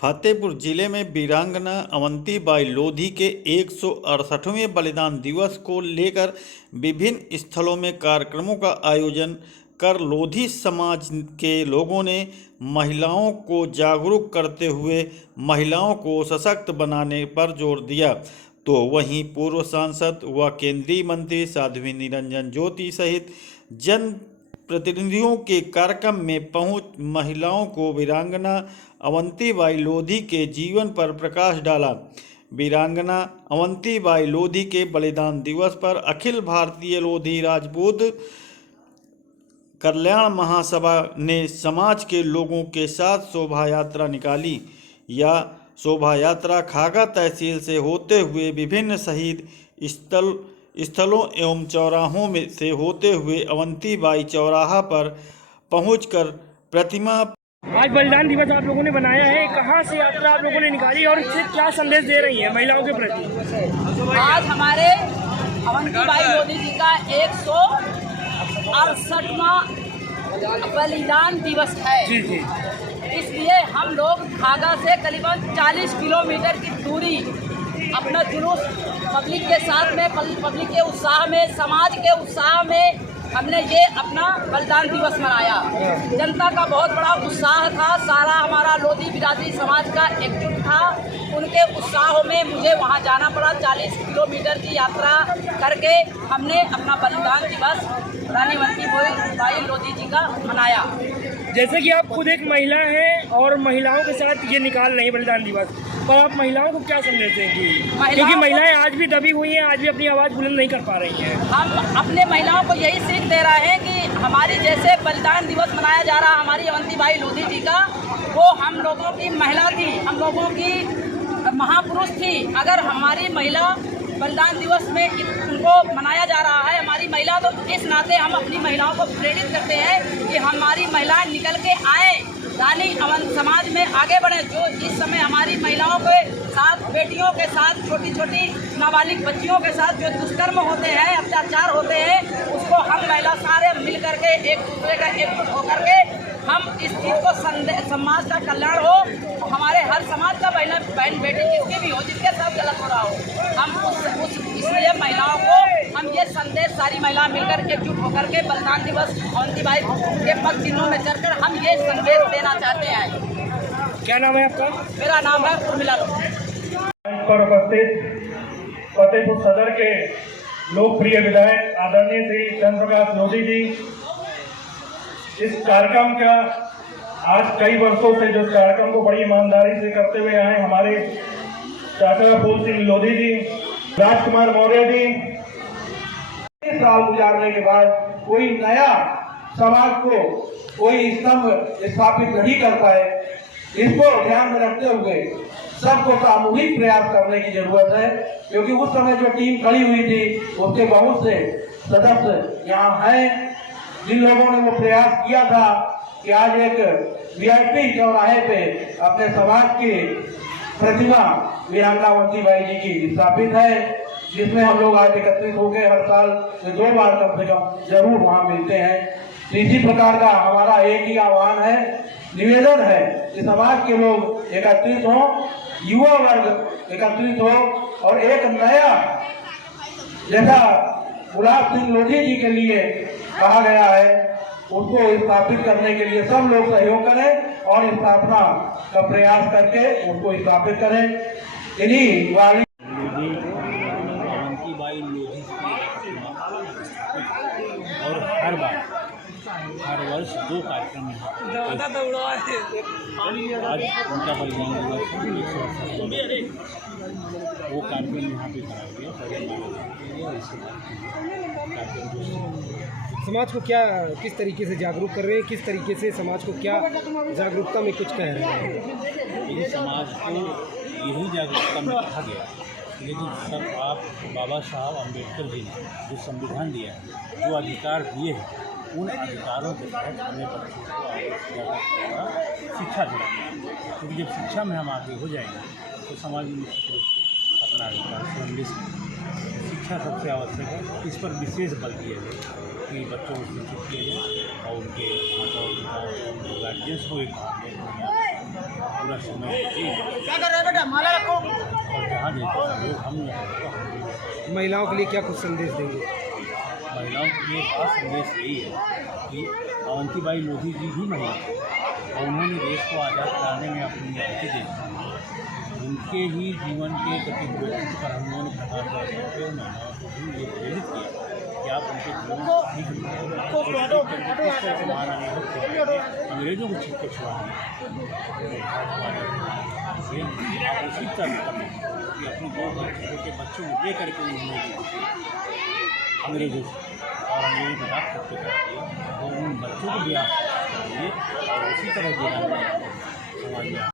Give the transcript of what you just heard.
फतेहपुर जिले में वीरांगना अवंतीबाई लोधी के 168वें बलिदान दिवस को लेकर विभिन्न स्थलों में कार्यक्रमों का आयोजन कर लोधी समाज के लोगों ने महिलाओं को जागरूक करते हुए महिलाओं को सशक्त बनाने पर जोर दिया। तो वहीं पूर्व सांसद व केंद्रीय मंत्री साध्वी निरंजन ज्योति सहित जन प्रतिनिधियों के कार्यक्रम में पहुंच महिलाओं को वीरांगना अवंतीबाई लोधी के जीवन पर प्रकाश डाला। वीरांगना अवंतीबाई लोधी के बलिदान दिवस पर अखिल भारतीय लोधी राजपूत कल्याण महासभा ने समाज के लोगों के साथ शोभा यात्रा निकाली। यह शोभा यात्रा खागा तहसील से होते हुए विभिन्न शहीद स्थलों एवं चौराहों में से होते हुए अवंतीबाई चौराहा पर पहुंचकर प्रतिमा। आज बलिदान दिवस आप लोगों ने बनाया है, कहाँ से यात्रा आप लोगों ने निकाली और इससे क्या संदेश दे रही है महिलाओं के प्रति? आज हमारे अवंतीबाई लोधी जी का 168वां बलिदान दिवस है। जी जी। इसलिए हम लोग खागा से करीबन 40 किलोमीटर की दूरी अपना जुलूस पब्लिक के साथ में, पब्लिक के उत्साह में, समाज के उत्साह में हमने ये अपना बलिदान दिवस मनाया। जनता का बहुत बड़ा उत्साह था, सारा हमारा लोधी बिरादरी समाज का एकजुट था। उनके उत्साह में मुझे वहाँ जाना पड़ा। 40 किलोमीटर की यात्रा करके हमने अपना बलिदान दिवस रानी अवंतीबाई लोधी जी का मनाया। जैसे कि आप खुद एक महिला हैं और महिलाओं के साथ ये निकाल रही हैं बलिदान दिवस, पर आप महिलाओं को क्या संदेश देंगी? क्योंकि महिलाएं आज भी दबी हुई हैं, आज भी अपनी आवाज़ बुलंद नहीं कर पा रही हैं। हम अपने महिलाओं को यही सीख दे रहे हैं कि हमारी जैसे बलिदान दिवस मनाया जा रहा हमारी अवंतीबाई लोधी जी का, वो हम लोगों की महिला थी, हम लोगों की महापुरुष थी। अगर हमारी महिला बलिदान दिवस में उनको मनाया जा रहा है हमारी महिला, तो इस नाते हम अपनी महिलाओं को प्रेरित करते हैं कि हमारी महिलाएं निकल के आए, रानी समाज में आगे बढ़े। जो इस समय हमारी महिलाओं के साथ, बेटियों के साथ, छोटी छोटी नाबालिग बच्चियों के साथ जो दुष्कर्म होते हैं, अत्याचार होते हैं, उसको हम महिला सारे मिल करके एक दूसरे का एकजुट होकर के हम इस चीज़ को समाज का कल्याण हो, हमारे हर समाज का बहन बेटी जिसकी भी हो, जिसके साथ गलत हो रहा हो, हम इसलिए महिलाओं को हम ये संदेश सारी महिला मिलकर एकजुट होकर के बलिदान दिवस अवंतीबाई के पग चिन्हों में चढ़कर हम ये संदेश देना चाहते हैं। क्या नाम है आपका? मेरा नाम है उर्मिला। पर उपस्थित फतेहपुर सदर के लोकप्रिय विधायक आदरणीय श्री चंद्र प्रकाश लोधी जी, इस कार्यक्रम का आज कई वर्षों से जो कार्यक्रम को बड़ी ईमानदारी से करते हुए आए हमारे चाचा फूल सिंह लोधी जी, राजकुमार मौर्य जी, साल गुजारने के बाद कोई नया समाज को कोई स्तंभ स्थापित नहीं कर पाए। इसको ध्यान में रखते हुए सबको सामूहिक प्रयास करने की जरूरत है, क्योंकि उस समय जो टीम खड़ी हुई थी उसके बहुत से सदस्य यहाँ हैं जिन लोगों ने वो प्रयास किया था कि आज एक वीआईपी चौराहे पे अपने समाज की प्रतिमा वीरांगना अवंतीबाई जी की स्थापित है, जिसमें हम लोग आज एकत्रित होकर हर साल 2 बार कम से कम जरूर वहाँ मिलते हैं। इसी प्रकार का हमारा एक ही आह्वान है, निवेदन है कि समाज के लोग एकत्रित हों, युवा वर्ग एकत्रित हो और एक नया, जैसा गुलाब सिंह लोधी जी के लिए कहा गया है, उसको स्थापित करने के लिए सब लोग सहयोग करें और स्थापना का प्रयास करके उसको स्थापित करें। इन्हीं वाली अवंतीबाई लोधी और हर वर्ष 2 कार्यक्रम आज उनका बलिदान दिवस, वो कार्यक्रम यहाँ पे कराया गया। समाज को क्या, किस तरीके से जागरूक कर रहे हैं, किस तरीके से समाज को क्या जागरूकता में कुछ कह रहे हैं? यही समाज को यही जागरूकता में कहा गया, लेकिन सब आप बाबा साहब अम्बेडकर जी ने जो संविधान दिया है, जो अधिकार दिए हैं, उन अधिकारों के तहत हमें बच्चों को आगे शिक्षा देना, क्योंकि जब शिक्षा में हम आगे हो जाएंगे तो समाज में निश्चित रूप से अपना अधिकार स्वयं ले सकते। शिक्षा सबसे आवश्यक है, इस पर विशेष बल दिया जाए कि बच्चों को शिक्षित किया जाए और उनके माता पिता गार्जियंस को एक पूरा समय और जहाँ देते हैं लोग हम लोग महिलाओं के लिए क्या कुछ संदेश देंगे? महिलाओं के लिए खास संदेश यही है कि अवंतीबाई लोधी जी भी महिला थी और उन्होंने देश को आज़ाद कराने में अपनी आहुति दी। उनके ही जीवन के प्रति व्यक्तित्व पर हम लोगों ने प्रकाश डालते हुए महिलाओं को भी ये प्रेरित किया कि आप उनके जीवन को ठीक मान अंग्रेजों को छीन के छुड़ाएंगे उसी तरह करें कि अपने दो छोटे बच्चों को ले करके उन्होंने अंग्रेजों से और अंग्रेजी मजाक करते करते तो उन बच्चों को भी आप करिए और उसी तरह जीना समाज में